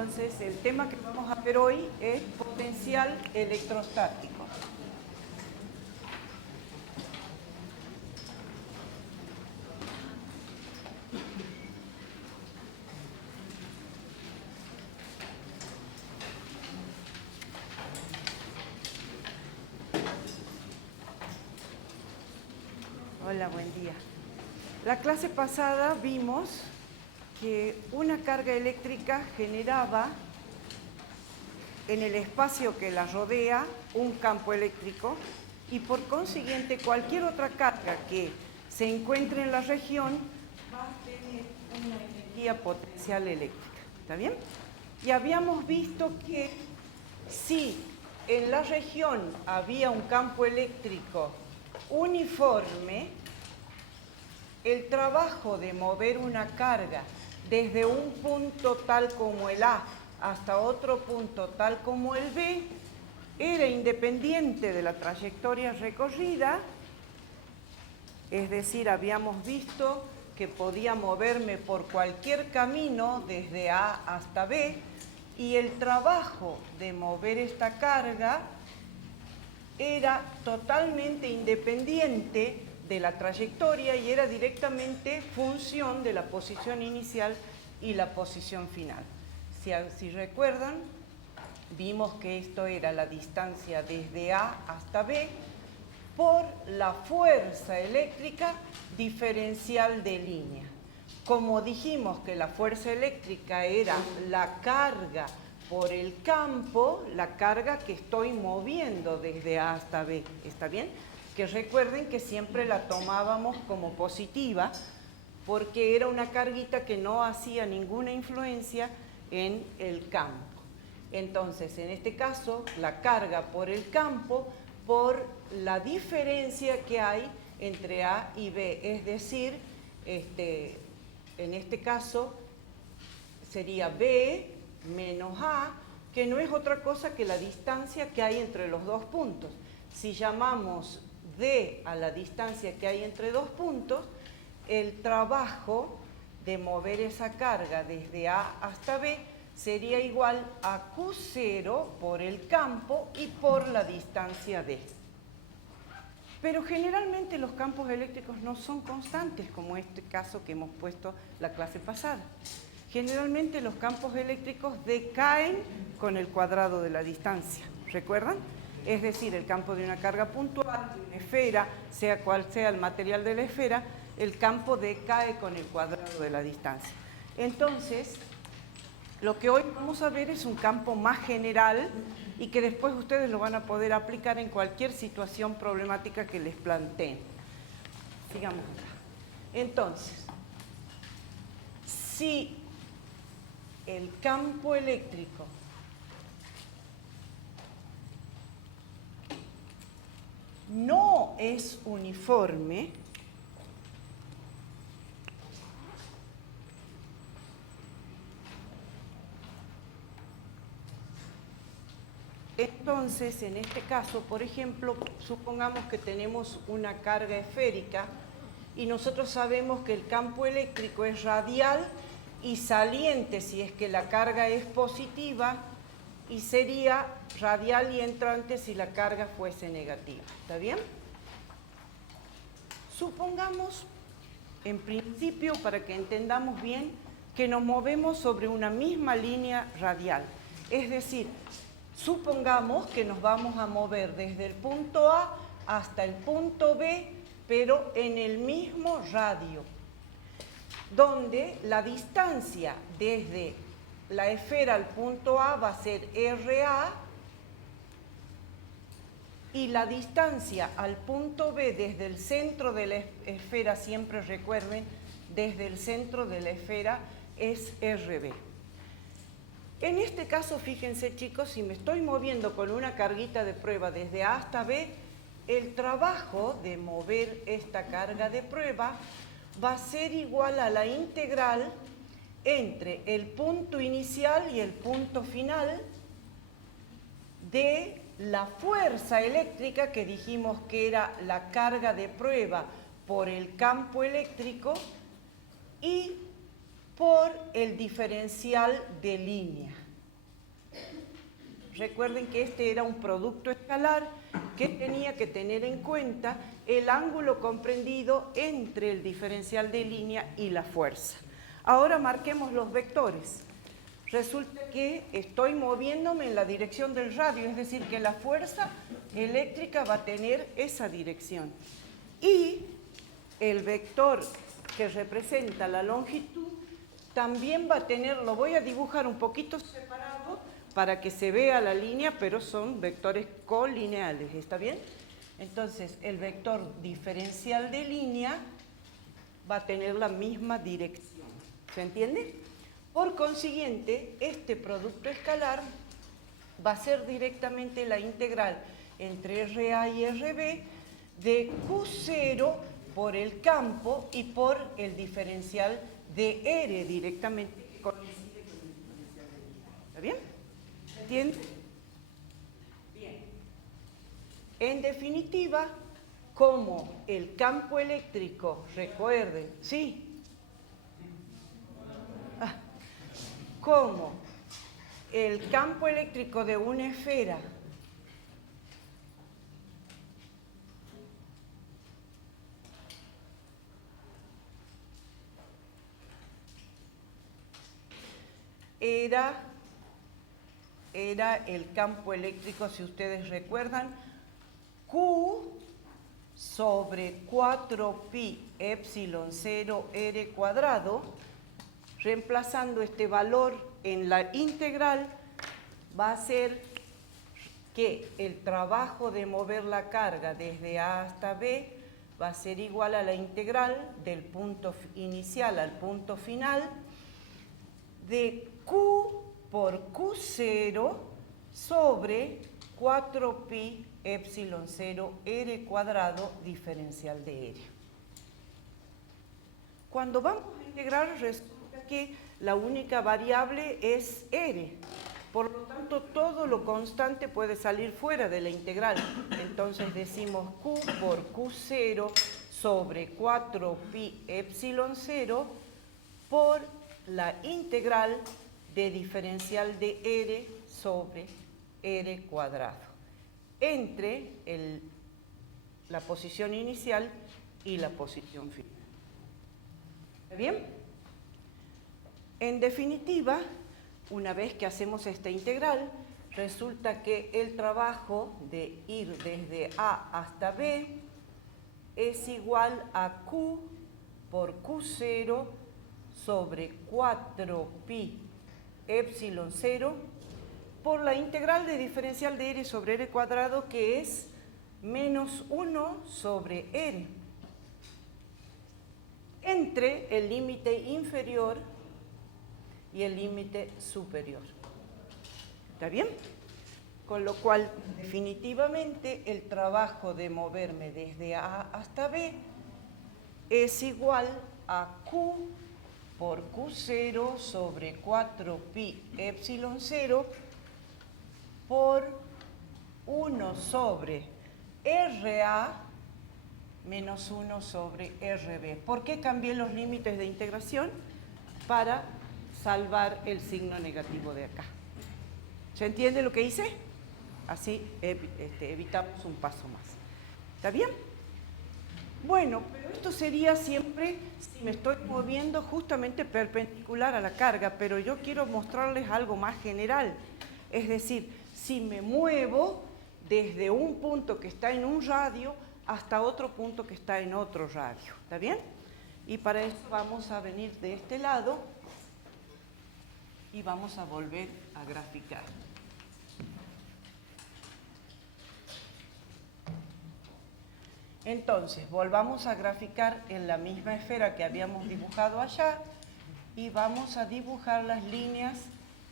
Entonces, el tema que vamos a ver hoy es potencial electrostático. Hola, buen día. La clase pasada vimos que una carga eléctrica generaba en el espacio que la rodea un campo eléctrico y por consiguiente cualquier otra carga que se encuentre en la región va a tener una energía potencial eléctrica. ¿Está bien? Y habíamos visto que si en la región había un campo eléctrico uniforme, el trabajo de mover una carga desde un punto tal como el A hasta otro punto tal como el B era independiente de la trayectoria recorrida, es decir, habíamos visto que podía moverme por cualquier camino desde A hasta B y el trabajo de mover esta carga era totalmente independiente de la trayectoria y era directamente función de la posición inicial y la posición final. Si recuerdan, vimos que esto era la distancia desde A hasta B por la fuerza eléctrica diferencial de línea. Como dijimos que la fuerza eléctrica era la carga por el campo, la carga que estoy moviendo desde A hasta B, ¿está bien? Que recuerden que siempre la tomábamos como positiva porque era una carguita que no hacía ninguna influencia en el campo. Entonces, en este caso, la carga por el campo por la diferencia que hay entre A y B, es decir, en este caso sería B menos A, que no es otra cosa que la distancia que hay entre los dos puntos. Si llamamos D a la distancia que hay entre dos puntos, el trabajo de mover esa carga desde A hasta B sería igual a Q0 por el campo y por la distancia D. Pero generalmente los campos eléctricos no son constantes, como este caso que hemos puesto la clase pasada. Generalmente los campos eléctricos decaen con el cuadrado de la distancia, ¿recuerdan? Es decir, el campo de una carga puntual, de una esfera, sea cual sea el material de la esfera, el campo decae con el cuadrado de la distancia. Entonces, lo que hoy vamos a ver es un campo más general y que después ustedes lo van a poder aplicar en cualquier situación problemática que les planteen. Sigamos acá. Entonces, si el campo eléctrico no es uniforme, entonces, en este caso, por ejemplo, supongamos que tenemos una carga esférica y nosotros sabemos que el campo eléctrico es radial y saliente si es que la carga es positiva y sería radial y entrante si la carga fuese negativa. ¿Está bien? Supongamos, en principio, para que entendamos bien, que nos movemos sobre una misma línea radial. Es decir, supongamos que nos vamos a mover desde el punto A hasta el punto B, pero en el mismo radio, donde la distancia desde la esfera al punto A va a ser RA y la distancia al punto B desde el centro de la esfera, siempre recuerden, desde el centro de la esfera es RB. En este caso, fíjense chicos, si me estoy moviendo con una carguita de prueba desde A hasta B, el trabajo de mover esta carga de prueba va a ser igual a la integral entre el punto inicial y el punto final de la fuerza eléctrica que dijimos que era la carga de prueba por el campo eléctrico y por el diferencial de línea. recuerden que este era un producto escalar que tenía que tener en cuenta el ángulo comprendido entre el diferencial de línea y la fuerza. Ahora marquemos los vectores. Resulta que estoy moviéndome en la dirección del radio, es decir, que la fuerza eléctrica va a tener esa dirección. Y el vector que representa la longitud también va a tener, lo voy a dibujar un poquito separado para que se vea la línea, pero son vectores colineales, ¿está bien? Entonces, el vector diferencial de línea va a tener la misma dirección, ¿se entiende? Por consiguiente, este producto escalar va a ser directamente la integral entre RA y RB de Q0 por el campo y por el diferencial de R directamente que coincide con el diferencial de línea. ¿Está bien? ¿Se entiende? Bien. En definitiva, como el campo eléctrico, recuerden, ¿sí? Como el campo eléctrico de una esfera era el campo eléctrico, si ustedes recuerdan, Q sobre 4pi epsilon 0 r cuadrado, reemplazando este valor en la integral, va a ser que el trabajo de mover la carga desde A hasta B va a ser igual a la integral del punto inicial al punto final de Q por Q0 sobre 4pi epsilon 0 r cuadrado diferencial de R. Cuando vamos a integrar, resulta que la única variable es R. Por lo tanto, todo lo constante puede salir fuera de la integral. Entonces decimos Q por Q0 sobre 4pi epsilon 0 por la integral de diferencial de R sobre R cuadrado entre la posición inicial y la posición final. ¿Está bien? En definitiva, una vez que hacemos esta integral, resulta que el trabajo de ir desde A hasta B es igual a Q por Q0 sobre 4pi epsilon 0 por la integral de diferencial de R sobre R cuadrado, que es menos 1 sobre R, entre el límite inferior y el límite superior. ¿Está bien? Con lo cual, definitivamente, el trabajo de moverme desde A hasta B es igual a Q por Q0 sobre 4pi epsilon 0 por 1 sobre RA menos 1 sobre RB. ¿Por qué cambié los límites de integración? Para salvar el signo negativo de acá. ¿Se entiende lo que hice? Así evitamos un paso más. ¿Está bien? Bueno, pero esto sería siempre si me estoy moviendo justamente perpendicular a la carga, pero yo quiero mostrarles algo más general. Es decir, si me muevo desde un punto que está en un radio hasta otro punto que está en otro radio. ¿Está bien? Y para eso vamos a venir de este lado y vamos a volver a graficar. Entonces, volvamos a graficar en la misma esfera que habíamos dibujado allá y vamos a dibujar las líneas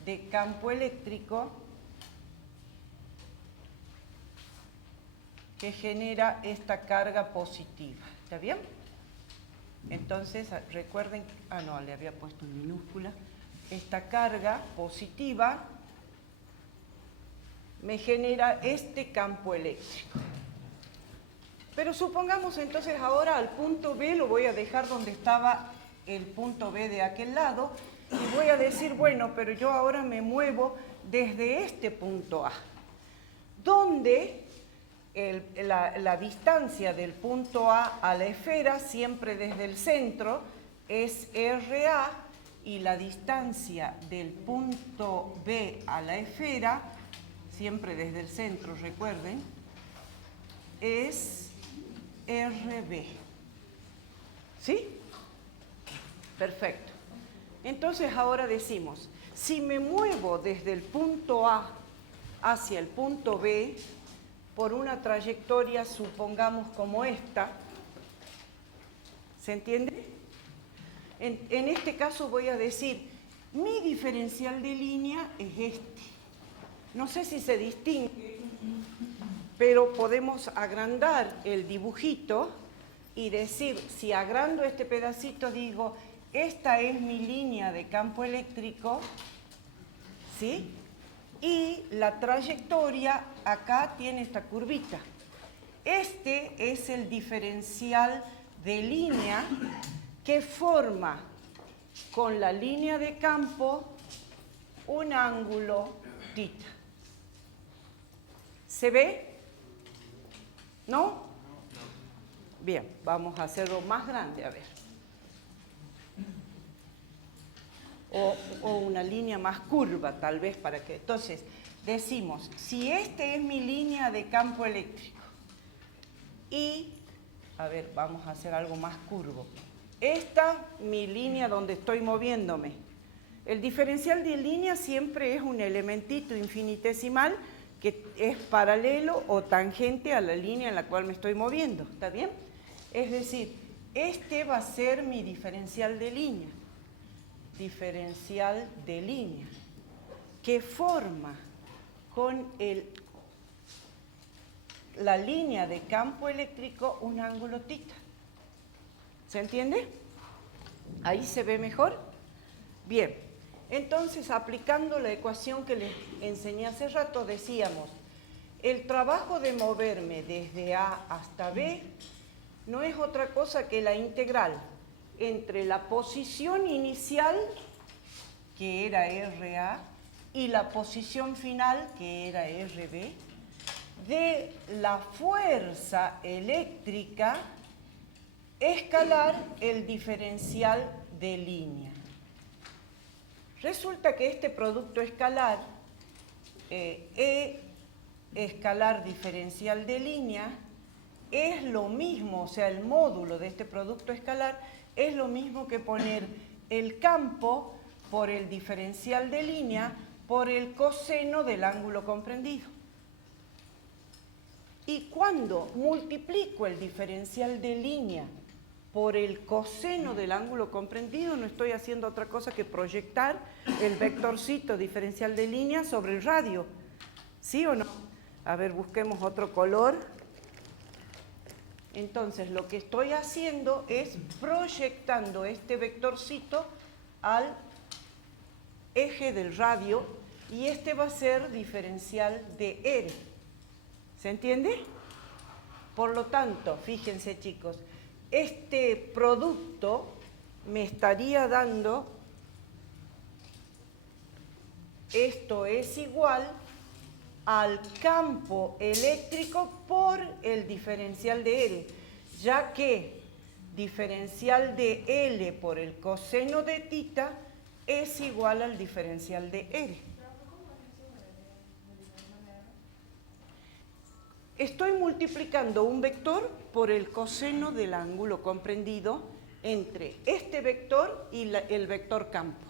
de campo eléctrico que genera esta carga positiva. ¿Está bien? Entonces, recuerden, no, le había puesto en minúscula. Esta carga positiva me genera este campo eléctrico. Pero supongamos entonces ahora al punto B, lo voy a dejar donde estaba el punto B de aquel lado, y voy a decir, bueno, pero yo ahora me muevo desde este punto A, donde la distancia del punto A a la esfera, siempre desde el centro, es RA, y la distancia del punto B a la esfera, siempre desde el centro, recuerden, es RB. ¿Sí? Perfecto. Entonces ahora decimos, si me muevo desde el punto A hacia el punto B, por una trayectoria, supongamos como esta, ¿se entiende? En este caso voy a decir, mi diferencial de línea es este. No sé si se distingue, pero podemos agrandar el dibujito y decir, si agrando este pedacito, digo, esta es mi línea de campo eléctrico, ¿sí? Y la trayectoria acá tiene esta curvita. Este es el diferencial de línea que forma con la línea de campo un ángulo tita. ¿Se ve? ¿No? Bien, vamos a hacerlo más grande, a ver. O una línea más curva, tal vez, para que... Entonces, decimos, si este es mi línea de campo eléctrico y, a ver, vamos a hacer algo más curvo. Esta, mi línea donde estoy moviéndome. El diferencial de línea siempre es un elementito infinitesimal que es paralelo o tangente a la línea en la cual me estoy moviendo, ¿está bien? Es decir, este va a ser mi diferencial de línea. Diferencial de línea, que forma con la línea de campo eléctrico un ángulo tita. ¿Se entiende? ¿Ahí se ve mejor? Bien, entonces aplicando la ecuación que les enseñé hace rato, decíamos, el trabajo de moverme desde A hasta B no es otra cosa que la integral entre la posición inicial, que era RA, y la posición final, que era RB, de la fuerza eléctrica escalar el diferencial de línea. Resulta que este producto escalar, E escalar diferencial de línea, es lo mismo, o sea, el módulo de este producto escalar es lo mismo que poner el campo por el diferencial de línea por el coseno del ángulo comprendido. Y cuando multiplico el diferencial de línea por el coseno del ángulo comprendido, no estoy haciendo otra cosa que proyectar el vectorcito diferencial de línea sobre el radio. ¿Sí o no? A ver, busquemos otro color. Entonces, lo que estoy haciendo es proyectando este vectorcito al eje del radio y este va a ser diferencial de R. ¿Se entiende? Por lo tanto, fíjense chicos, este producto me estaría dando, esto es igual al campo eléctrico por el diferencial de R, ya que diferencial de L por el coseno de tita es igual al diferencial de R. Estoy multiplicando un vector por el coseno del ángulo comprendido entre este vector y el vector campo.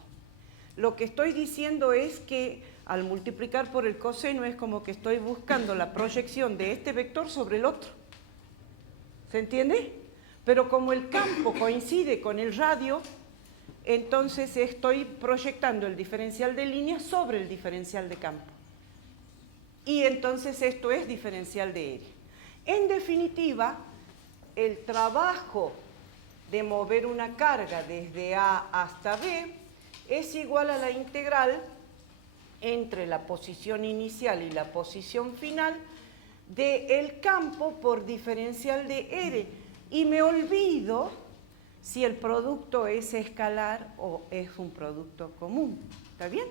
Lo que estoy diciendo es que al multiplicar por el coseno es como que estoy buscando la proyección de este vector sobre el otro. ¿Se entiende? Pero como el campo coincide con el radio, entonces estoy proyectando el diferencial de línea sobre el diferencial de campo. Y entonces esto es diferencial de R. En definitiva, el trabajo de mover una carga desde A hasta B es igual a la integral entre la posición inicial y la posición final del campo por diferencial de R. Y me olvido, si el producto es escalar o es un producto común. ¿Está bien?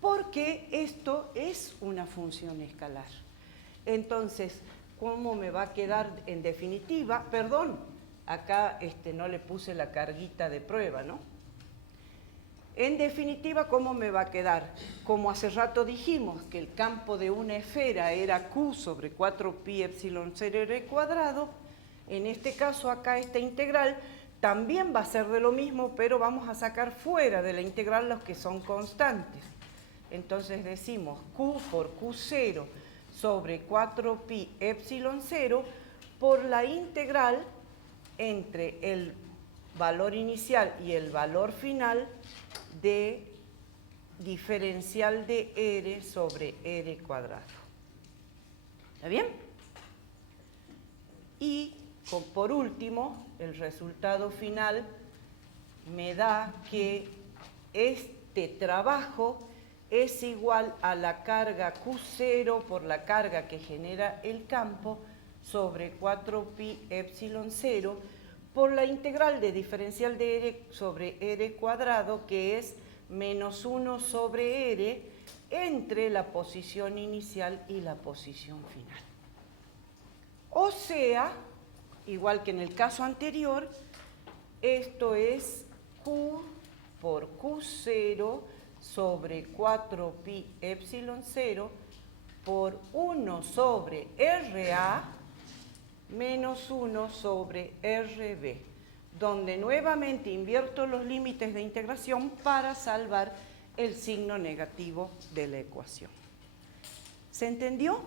Porque esto es una función escalar. Entonces, ¿cómo me va a quedar en definitiva? Perdón, acá no le puse la carguita de prueba, ¿no? En definitiva, ¿cómo me va a quedar? Como hace rato dijimos que el campo de una esfera era Q sobre 4pi epsilon 0 r cuadrado, en este caso acá esta integral también va a ser de lo mismo, pero vamos a sacar fuera de la integral los que son constantes. Entonces decimos Q por Q0 sobre 4pi epsilon 0 por la integral entre el valor inicial y el valor final de diferencial de R sobre R cuadrado. ¿Está bien? Y por último, el resultado final me da que este trabajo es igual a la carga Q0 por la carga que genera el campo sobre 4pi epsilon 0 por la integral de diferencial de R sobre R cuadrado, que es menos 1 sobre R entre la posición inicial y la posición final. O sea, igual que en el caso anterior, esto es Q por Q0 sobre 4pi epsilon 0 por 1 sobre RA menos 1 sobre RB, donde nuevamente invierto los límites de integración para salvar el signo negativo de la ecuación. ¿Se entendió?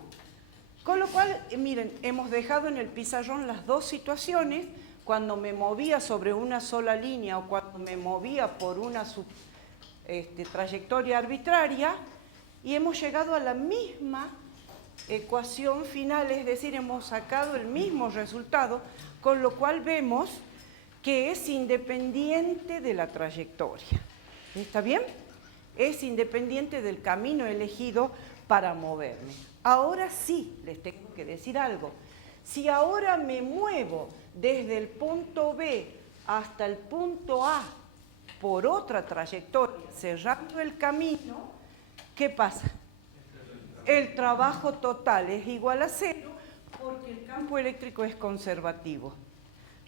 Con lo cual, miren, hemos dejado en el pizarrón las dos situaciones, cuando me movía sobre una sola línea o cuando me movía por una trayectoria arbitraria, y hemos llegado a la misma ecuación final, es decir, hemos sacado el mismo resultado, con lo cual vemos que es independiente de la trayectoria. ¿Está bien? Es independiente del camino elegido para moverme. Ahora sí, les tengo que decir algo. Si ahora me muevo desde el punto B hasta el punto A por otra trayectoria, cerrando el camino, ¿qué pasa? El trabajo total es igual a 0 porque el campo eléctrico es conservativo.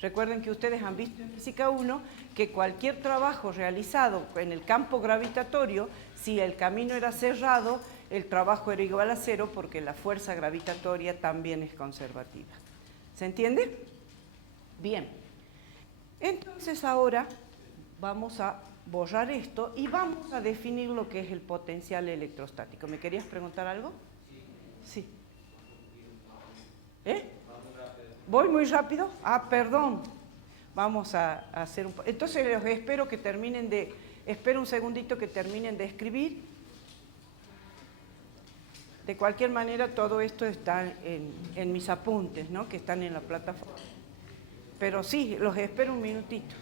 Recuerden que ustedes han visto en Física 1 que cualquier trabajo realizado en el campo gravitatorio, si el camino era cerrado, el trabajo era igual a 0 porque la fuerza gravitatoria también es conservativa. ¿Se entiende? Bien. Entonces ahora vamos a borrar esto y vamos a definir lo que es el potencial electrostático. ¿Me querías preguntar algo? Sí. ¿Eh? ¿Voy muy rápido? Ah, perdón. Vamos a hacer un... Entonces los espero que terminen de... Espero un segundito que terminen de escribir. De cualquier manera, todo esto está en mis apuntes, ¿no? Que están en la plataforma. Pero sí, los espero un minutito.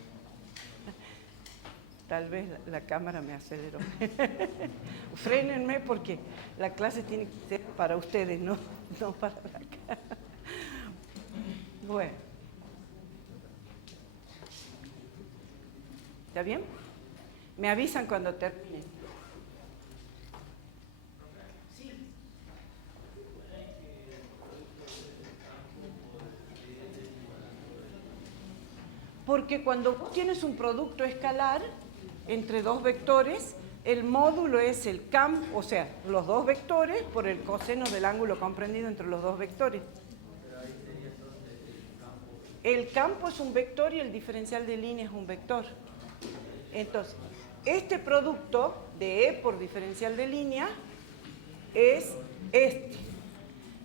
Tal vez la cámara me aceleró. Frénenme porque la clase tiene que ser para ustedes, no para acá. Bueno. ¿Está bien? Me avisan cuando termine. Sí. Porque cuando vos tienes un producto escalar entre dos vectores, el módulo es el campo, o sea, los dos vectores por el coseno del ángulo comprendido entre los dos vectores. El campo es un vector y el diferencial de línea es un vector. Entonces, este producto de E por diferencial de línea es este.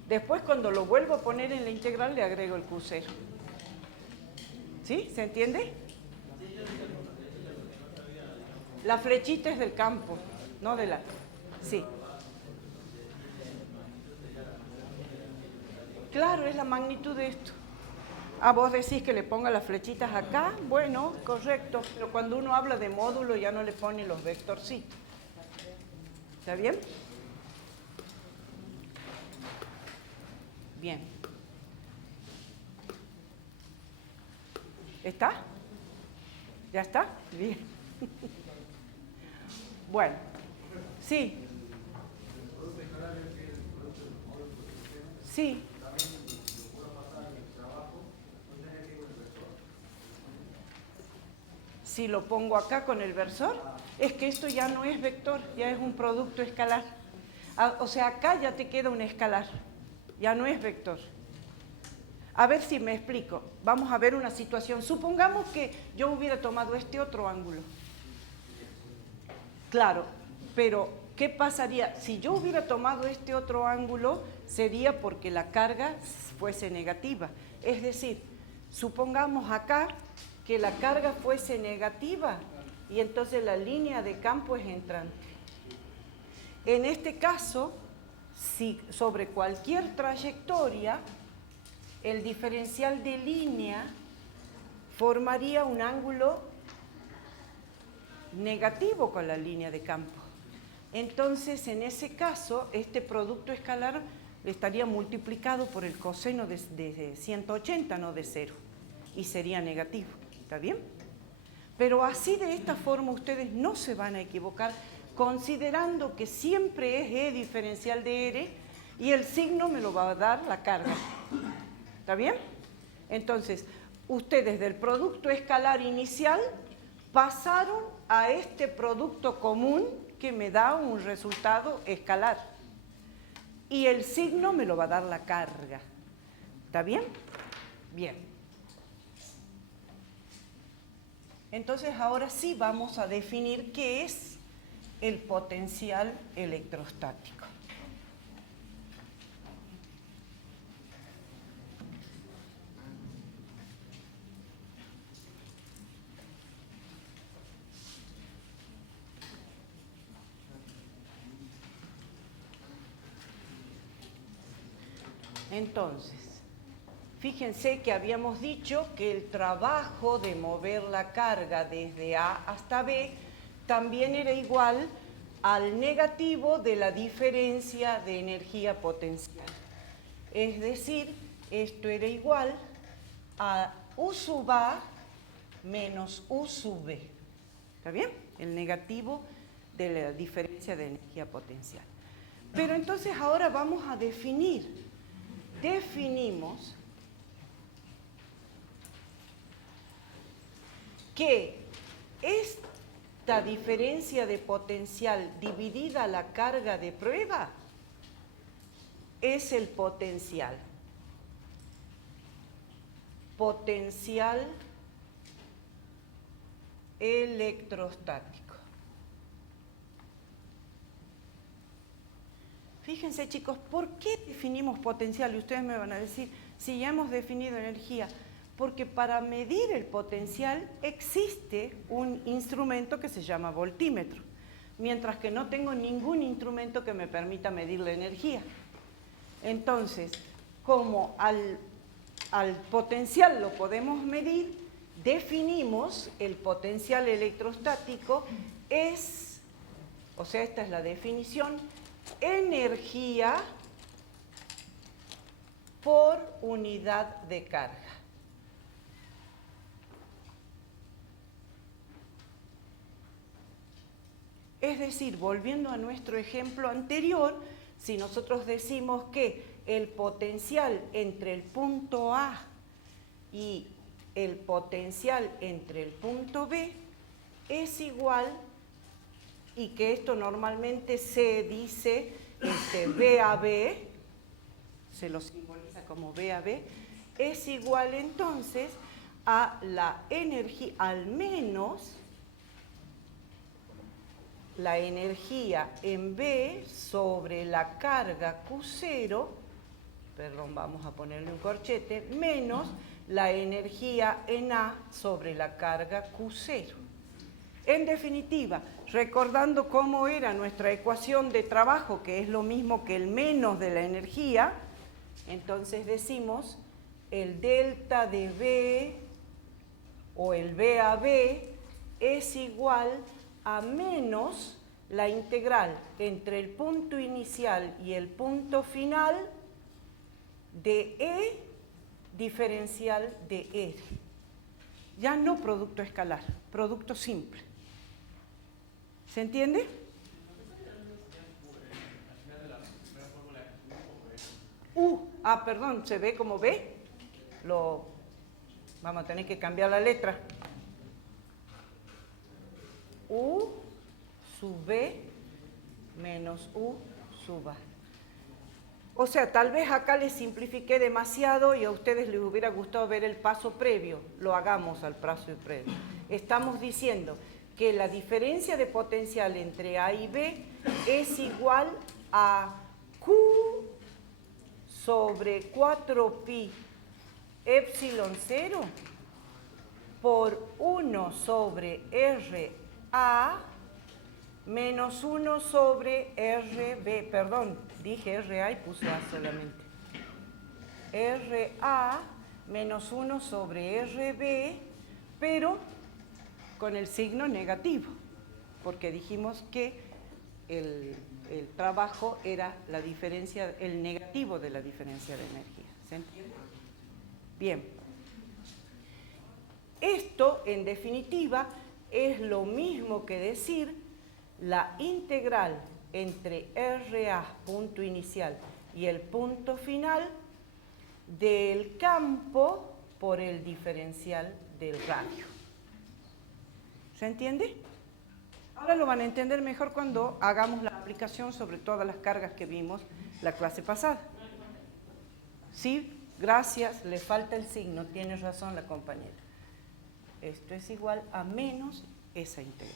Después, cuando lo vuelvo a poner en la integral, le agrego el Q0. ¿Sí? ¿Se entiende? La flechita es del campo, no de la... Sí. Claro, es la magnitud de esto. Ah, vos decís que le ponga las flechitas acá. Bueno, correcto. Pero cuando uno habla de módulo ya no le pone los vectorcitos. ¿Está bien? Bien. ¿Está? ¿Ya está? Bien. Bueno, sí. Sí. Si lo pongo acá con el versor, es que esto ya no es vector, ya es un producto escalar. O sea, acá ya te queda un escalar, ya no es vector. A ver si me explico. Vamos a ver una situación. Supongamos que yo hubiera tomado este otro ángulo. Claro, pero ¿qué pasaría? Si yo hubiera tomado este otro ángulo, sería porque la carga fuese negativa. Es decir, supongamos acá que la carga fuese negativa y entonces la línea de campo es entrante. En este caso, si sobre cualquier trayectoria, el diferencial de línea formaría un ángulo negativo con la línea de campo. Entonces, en ese caso, este producto escalar estaría multiplicado por el coseno de 180, no de 0, y sería negativo. ¿Está bien? Pero así, de esta forma, ustedes no se van a equivocar, considerando que siempre es E diferencial de R y el signo me lo va a dar la carga. ¿Está bien? Entonces, ustedes del producto escalar inicial pasaron a este producto común que me da un resultado escalar. Y el signo me lo va a dar la carga. ¿Está bien? Bien. Entonces, ahora sí vamos a definir qué es el potencial electrostático. Entonces, fíjense que habíamos dicho que el trabajo de mover la carga desde A hasta B también era igual al negativo de la diferencia de energía potencial. Es decir, esto era igual a U sub A menos U sub B. ¿Está bien? El negativo de la diferencia de energía potencial. Pero entonces ahora vamos a definir. Definimos que esta diferencia de potencial dividida a la carga de prueba es el potencial. Potencial electrostático. Fíjense, chicos, ¿por qué definimos potencial? Y ustedes me van a decir, si ya hemos definido energía. Porque para medir el potencial existe un instrumento que se llama voltímetro, mientras que no tengo ningún instrumento que me permita medir la energía. Entonces, como al potencial lo podemos medir, definimos el potencial electrostático es, o sea, esta es la definición, energía por unidad de carga. Es decir, volviendo a nuestro ejemplo anterior, si nosotros decimos que el potencial entre el punto A y el potencial entre el punto B es igual, y que esto normalmente se dice B a B, se lo simboliza como B a B, es igual entonces a la energía, al menos la energía en B sobre la carga Q0, perdón, vamos a ponerle un corchete, menos la energía en A sobre la carga Q0. En definitiva, recordando cómo era nuestra ecuación de trabajo, que es lo mismo que el menos de la energía, entonces decimos el delta de B o el B a B es igual a menos la integral entre el punto inicial y el punto final de E diferencial de R. Ya no producto escalar, producto simple. ¿Se entiende? Perdón, ¿se ve como B? Vamos a tener que cambiar la letra. U sub B menos U sub A. O sea, tal vez acá les simplifiqué demasiado y a ustedes les hubiera gustado ver el paso previo. Lo hagamos al paso previo. Estamos diciendo que la diferencia de potencial entre A y B es igual a Q sobre 4pi epsilon 0 por 1 sobre RA menos 1 sobre RB, perdón, dije RA y puse A solamente. RA menos 1 sobre RB, pero con el signo negativo, porque dijimos que el trabajo era la diferencia, el negativo de la diferencia de energía. ¿Se entiende? Bien. Esto, en definitiva, es lo mismo que decir la integral entre RA, punto inicial, y el punto final del campo por el diferencial del radio. ¿Se entiende? Ahora lo van a entender mejor cuando hagamos la aplicación sobre todas las cargas que vimos la clase pasada. Sí, gracias, le falta el signo, tiene razón la compañera. Esto es igual a menos esa integral.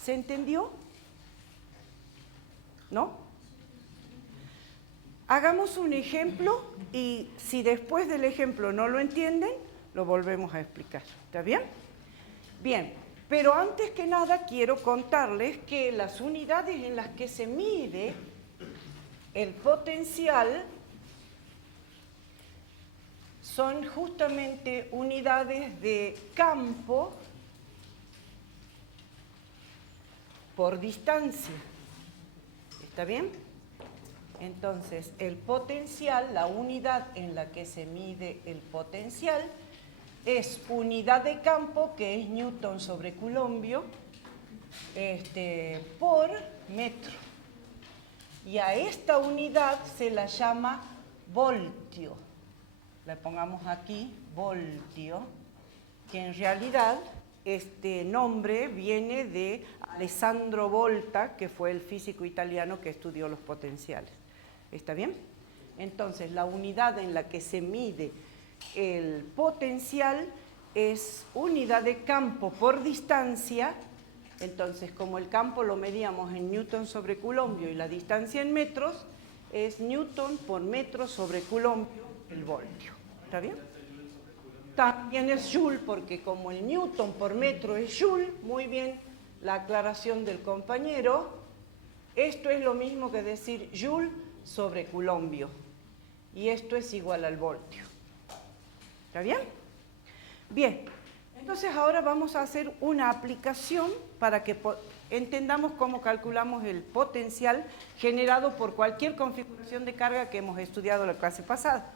¿Se entendió? ¿No? Hagamos un ejemplo y si después del ejemplo no lo entienden, lo volvemos a explicar. ¿Está bien? Bien, pero antes que nada quiero contarles que las unidades en las que se mide el potencial son justamente unidades de campo por distancia. ¿Está bien? Entonces, el potencial, la unidad en la que se mide el potencial, es unidad de campo, que es Newton sobre Coulombio, por metro. Y a esta unidad se la llama voltio. Le pongamos aquí voltio, que en realidad este nombre viene de Alessandro Volta, que fue el físico italiano que estudió los potenciales. ¿Está bien? Entonces, la unidad en la que se mide el potencial es unidad de campo por distancia. Entonces, como el campo lo medíamos en Newton sobre Coulombio y la distancia en metros, es Newton por metro sobre Coulombio el voltio. ¿Está bien? También es Joule, porque como el Newton por metro es Joule, muy bien la aclaración del compañero, esto es lo mismo que decir Joule sobre Coulombio. Y esto es igual al voltio. ¿Está bien? Bien, entonces ahora vamos a hacer una aplicación para que entendamos cómo calculamos el potencial generado por cualquier configuración de carga que hemos estudiado la clase pasada.